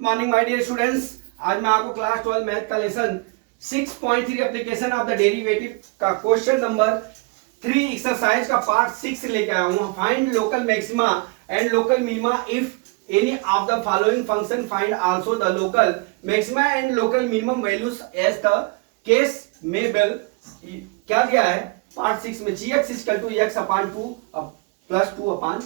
Good morning my dear students. आज मैं आपको क्लास 12 मैथ का lesson 6.3 application of the derivative का क्वेश्चन नंबर 3 एक्सरसाइज का पार्ट 6 लेके आया हूं। Find local maxima and local minima if any of the following function, find also the local maxima and local minima values as the case may be. क्या दिया है part 6 में, gx x upon 2 plus 2 upon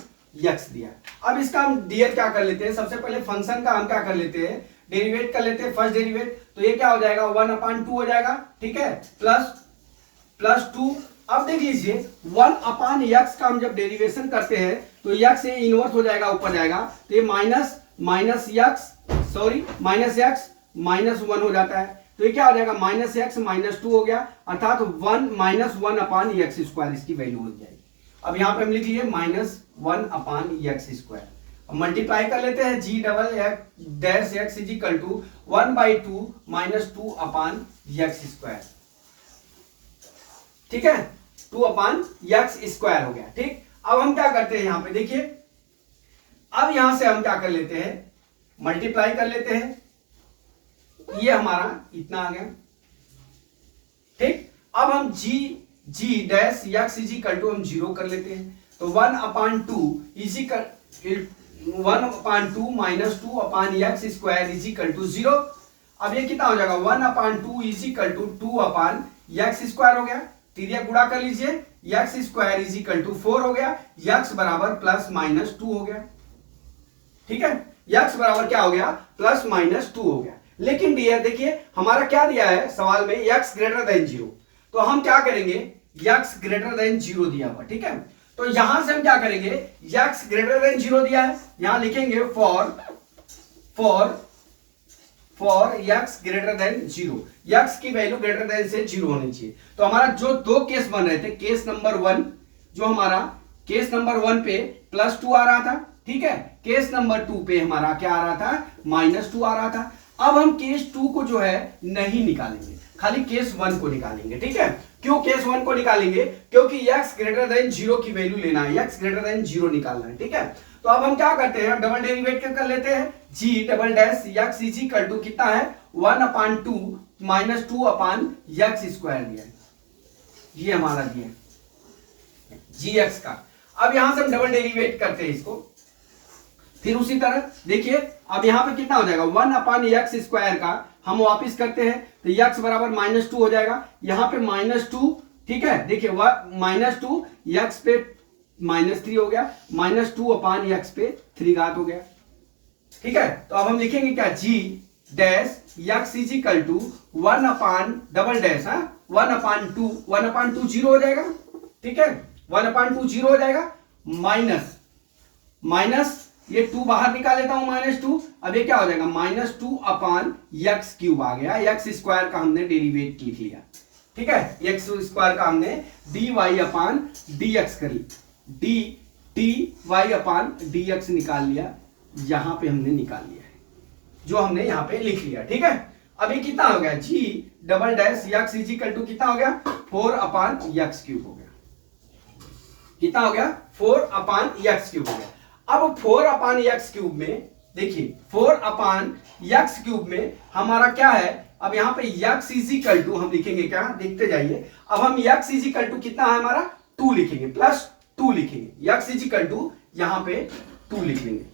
x दिया है। अब इसका हम DL क्या कर लेते हैं, सबसे पहले फंक्शन का हम क्या कर लेते हैं, डेरिवेट कर लेते हैं, फर्स्ट डेरिवेट। तो ये क्या हो जाएगा 1/2 हो जाएगा, ठीक है, प्लस 2। अब देख लीजिए 1/x का हम जब डेरिवेशन करते हैं तो x ये इनवर्स हो जाएगा, ऊपर जाएगा, तो ये माइनस x माइनस 1 हो जाता है। तो ये क्या हो जाएगा -x -2 हो गया, अर्थात 1 इसकी वैल्यू हो जाएगी। अब यहां पे हम लिख लिए -1/x²। अब मल्टीप्लाई कर लेते हैं, g double dash x is equal to 1/2 -2/x²। ठीक है, 2/x² हो गया। ठीक, अब हम क्या करते हैं, यहां पे देखिए, अब यहां से हम क्या कर लेते हैं, मल्टीप्लाई कर लेते हैं, ये हमारा इतना आ गया। ठीक, अब हम g dash x is equal to हम 0 कर लेते हैं, तो 1/2 is equal 1/2 -2/x² is equal to 0। अब ये कितना हो जाएगा 1/2 इज इक्वल टू 2/x² हो गया, तिरिया गुणा कर लीजिए, x² इज इक्वल टू 4 हो गया, x बराबर +-2 हो गया। ठीक है, x बराबर क्या हो गया +-2 हो गया। लेकिन डियर देखिए हमारा क्या दिया है सवाल में, x ग्रेटर देन 0, तो हम क्या करेंगे, x ग्रेटर देन 0 दिया हुआ, ठीक है, तो यहां से हम क्या करेंगे, x ग्रेटर देन 0 दिया है, यहां लिखेंगे for x greater than 0, x की वैल्यू ग्रेटर देन से 0 होनी चाहिए। तो हमारा जो दो केस बन रहे थे, केस नंबर 1 जो हमारा केस नंबर 1 पे +2 आ रहा था, ठीक है, केस नंबर 2 पे हमारा क्या आ रहा था -2 आ रहा था। अब हम केस 2 को जो है नहीं निकालेंगे, खाली केस 1 को निकालेंगे। ठीक है, क्यों केस 1 को निकालेंगे, क्योंकि x ग्रेटर देन 0 की वैल्यू लेना है, x ग्रेटर देन 0 निकालना है। ठीक है, तो अब हम क्या करते हैं, डबल डेरिवेट कर लेते हैं, g double dash x is equal to कितना है 1/2 -2/x² दिया है, ये हमारा दिया है gx का। अब यहां से हम डबल डेरिवेट करते हैं इसको, फिर उसी तरह देखिए अब यहां पे कितना हो जाएगा 1/x² का हम वापिस करते हैं, तो x बराबर -2 हो जाएगा, यहां पे -2, ठीक है, देखिए -2 x पे -3 हो गया, -2/x पे 3 घात हो गया। ठीक है, तो अब हम लिखेंगे क्या, g dash x is equal to 1/डबल डैश 1/2 0 हो जाएगा, ठीक है, 1/2 0 हो जाएगा, माइनस ये 2 बाहर निकाल लेता हूं -2, अब ये क्या हो जाएगा -2/x³ आ गया, x² का हमने डेरिवेट लिख लिया। ठीक है, x² का हमने dy/dx कर लिया, dy/dx निकाल लिया, यहां पे हमने निकाल लिया है, जो हमने यहां पे लिख लिया। ठीक है, अब ये कितना हो गया, g double dash x is equal to कितना हो गया 4/x³ हो गया, कितना हो गया 4/x³ हो गया। अब 4/x³ में देखिए 4/x³ में हमारा क्या है, अब यहां पे x इज इक्वल टू हम लिखेंगे क्या, देखते जाइए, अब हम x इज इक्वल टू कितना है हमारा 2 लिखेंगे, +2 लिखेंगे, x इज इक्वल टू यहां पे 2 लिख लेंगे,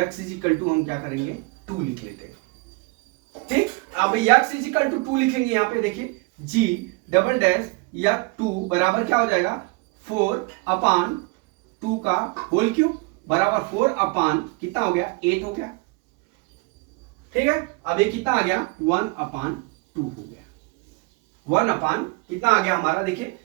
x इज इक्वल टू हम क्या करेंगे 2 लिख लेते हैं। ठीक, अब x इज इक्वल टू 2 लिखेंगे, यहां पे देखिए g डबल डैश या 2 बराबर क्या हो जाएगा 4/2 का होल क्यूब बराबर 4/ कितना हो गया 8 हो गया। ठीक है, अब ये कितना आ गया 1/2 हो गया, 1/ कितना आ गया हमारा, देखिए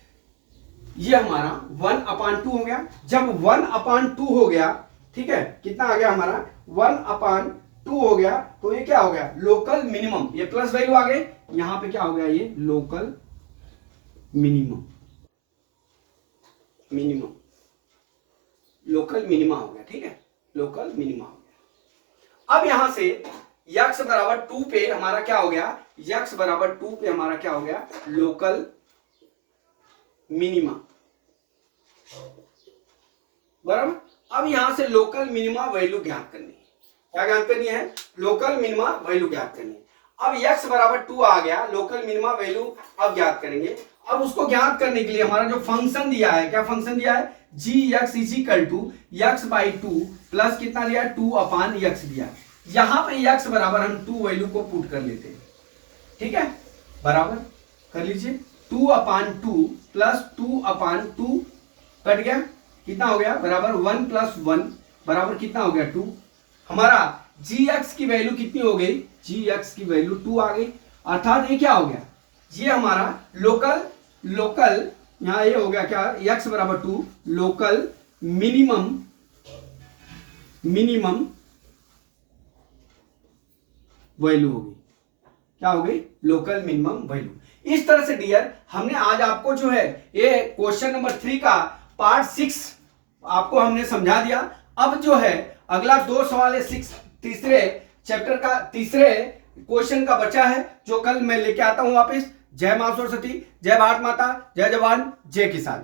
ये हमारा 1/2 हो गया। जब 1/2 हो गया, ठीक है, कितना आ गया हमारा 1/2 हो गया, तो ये क्या हो गया लोकल मिनिमम, ये प्लस वैल्यू आ गई, यहां पे क्या हो गया ये लोकल मिनिमम लोकल मिनिमा हो गया। ठीक है, लोकल मिनिमा हो गया। अब यहां से x बराबर 2 पे हमारा क्या हो गया, x बराबर 2 पे हमारा क्या हो गया लोकल मिनिमा, बराबर। अब यहां से लोकल मिनिमा वैल्यू ज्ञात करनी है, क्या ज्ञात करनी है? लोकल मिनिमा वैल्यू ज्ञात करनी है। अब x बराबर 2 आ गया, लोकल मिनिमा वैल्यू अब ज्ञात करेंगे। अब उसको ज्ञात करने के लिए हमारा जो फंक्शन दिया है, क्या फंक्शन दिया है? gx is equal to x/2 plus कितना दिया है? 2/x दिया। यहां पे x बराबर हम 2 वैल्यू को पुट कर लेते हैं, ठीक है, बराबर कर लीजिए 2/2 प्लस 2/2 कट गया, कितना हो गया? बराबर 1 + 1 बराबर कितना हो गया? 2। हमारा gx की वैल्यू कितनी हो गई? gx की वैल्यू 2 आ गई, अर्थात ये क्या हो गया? ये हमारा लोकल यहां ये हो गया क्या? x बराबर 2 लोकल मिनिमम वैल्यू होगी। क्या हो गई? Local minimum value. इस तरह से डियर हमने आज आपको जो है ये क्वेश्चन नंबर 3 का पार्ट 6 आपको हमने समझा दिया। अब जो है अगला 2 सवाल है तीसरे चैप्टर का तीसरे क्वेश्चन का बचा है, जो कल मैं लेके आता हूं वापस। जय मां सरस्वती, जय भारत माता, जय जवान, जय किसान।